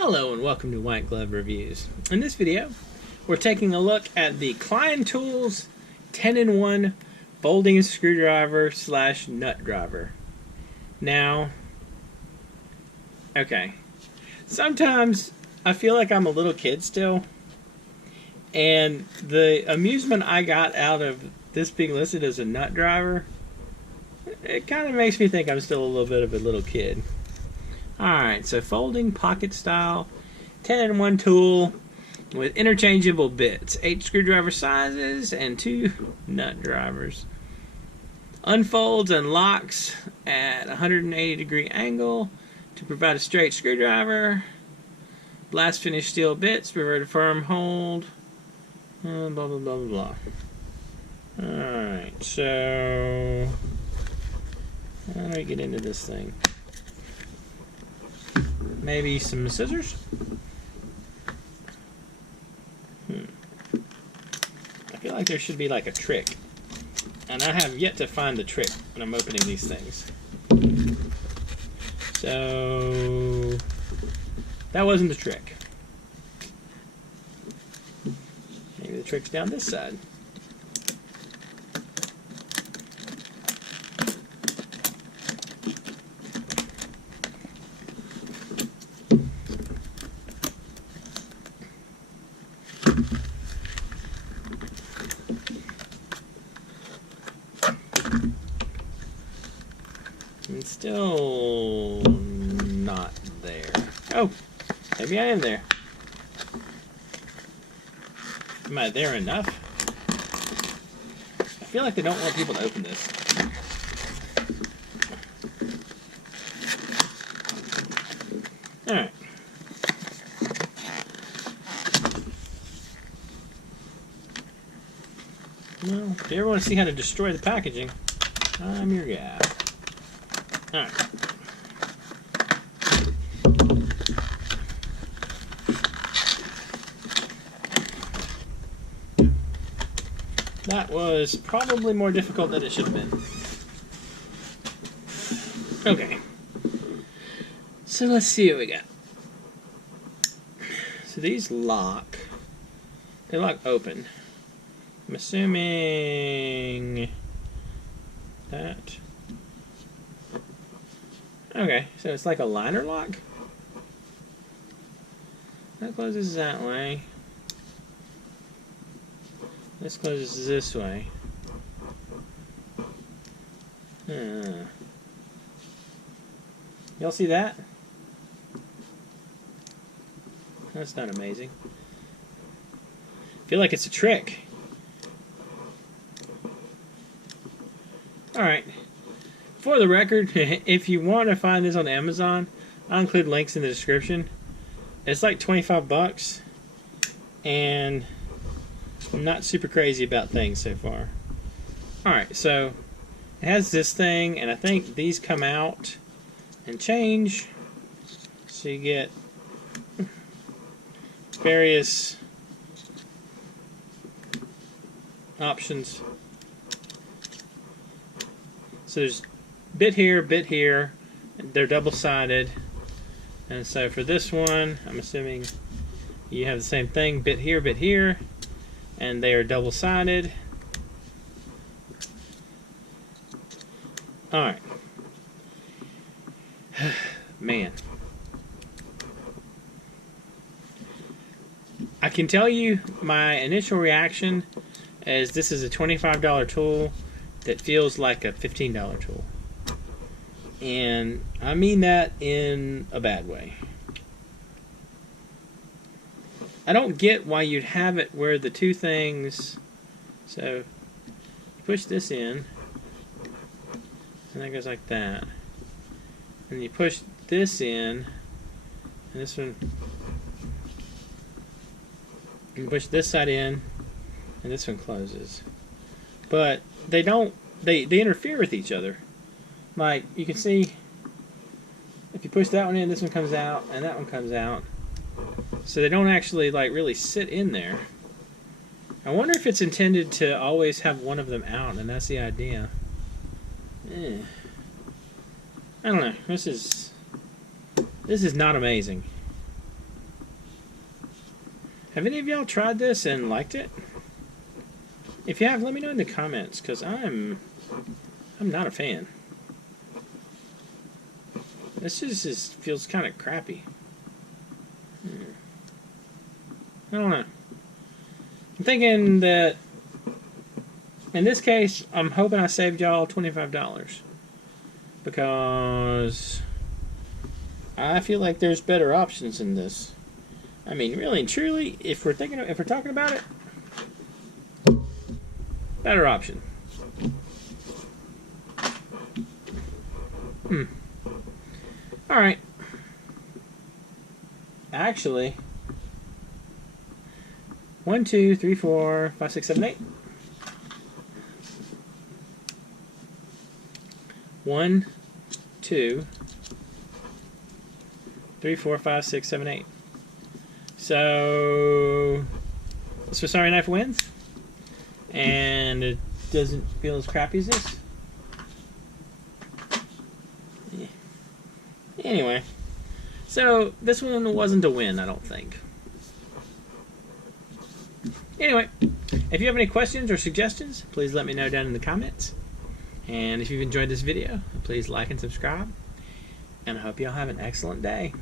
Hello and welcome to White Glove Reviews. In this video, we're taking a look at the Klein Tools 10-in-1 folding screwdriver / nut driver. Now, okay, sometimes I feel like I'm a little kid still, and the amusement I got out of this being listed as a nut driver, it kind of makes me think I'm still a little bit of a little kid. Alright, so folding pocket style 10-in-1 tool with interchangeable bits, 8 screwdriver sizes and 2 nut drivers. Unfolds and locks at 180-degree angle to provide a straight screwdriver. Blast finish steel bits, provide a firm hold. Blah blah blah blah blah. Alright, so how do I get into this thing? Maybe some scissors? I feel like there should be like a trick. And I have yet to find the trick when I'm opening these things. So that wasn't the trick. Maybe the trick's down this side. It's still not there. Oh, maybe I am there. Am I there enough? I feel like they don't want people to open this. Alright. Well, if you ever want to see how to destroy the packaging, I'm your guy. Alright. That was probably more difficult than it should have been. Okay. So let's see what we got. So these lock. They lock open. I'm assuming that. Okay, so it's like a liner lock. That closes that way. This closes this way. Y'all see that? That's not amazing. I feel like it's a trick. Alright. For the record, if you want to find this on Amazon, I'll include links in the description. It's like 25 bucks, and I'm not super crazy about things so far. Alright, so it has this thing, and I think these come out and change, so you get various options. So there's bit here, they're double-sided, and so for this one, I'm assuming you have the same thing, bit here, and they are double-sided. Alright. Man. I can tell you my initial reaction is this is a $25 tool that feels like a $15 tool. And I mean that in a bad way. I don't get why you'd have it where the two things, so you push this in, and that goes like that. And you push this in, and this one, you push this side in, and this one closes. But they don't, they interfere with each other. Like, you can see, if you push that one in, this one comes out, and that one comes out. So they don't actually, like, really sit in there. I wonder if it's intended to always have one of them out, and that's the idea. I don't know. This is not amazing. Have any of y'all tried this and liked it? If you have, let me know in the comments, because I'm not a fan. This just feels kind of crappy. I don't know. I'm thinking that in this case, I'm hoping I saved y'all $25 because I feel like there's better options in this. I mean, really and truly, if we're talking about it, better option. All right. Actually, 1, 2, 3, 4, 5, 6, 7, 8. 1, 2, 3, 4, 5, 6, 7, 8. So Swiss Army knife wins, and it doesn't feel as crappy as this. Yeah. Anyway, so this one wasn't a win, I don't think. Anyway, if you have any questions or suggestions, please let me know down in the comments. And if you've enjoyed this video, please like and subscribe. And I hope y'all have an excellent day.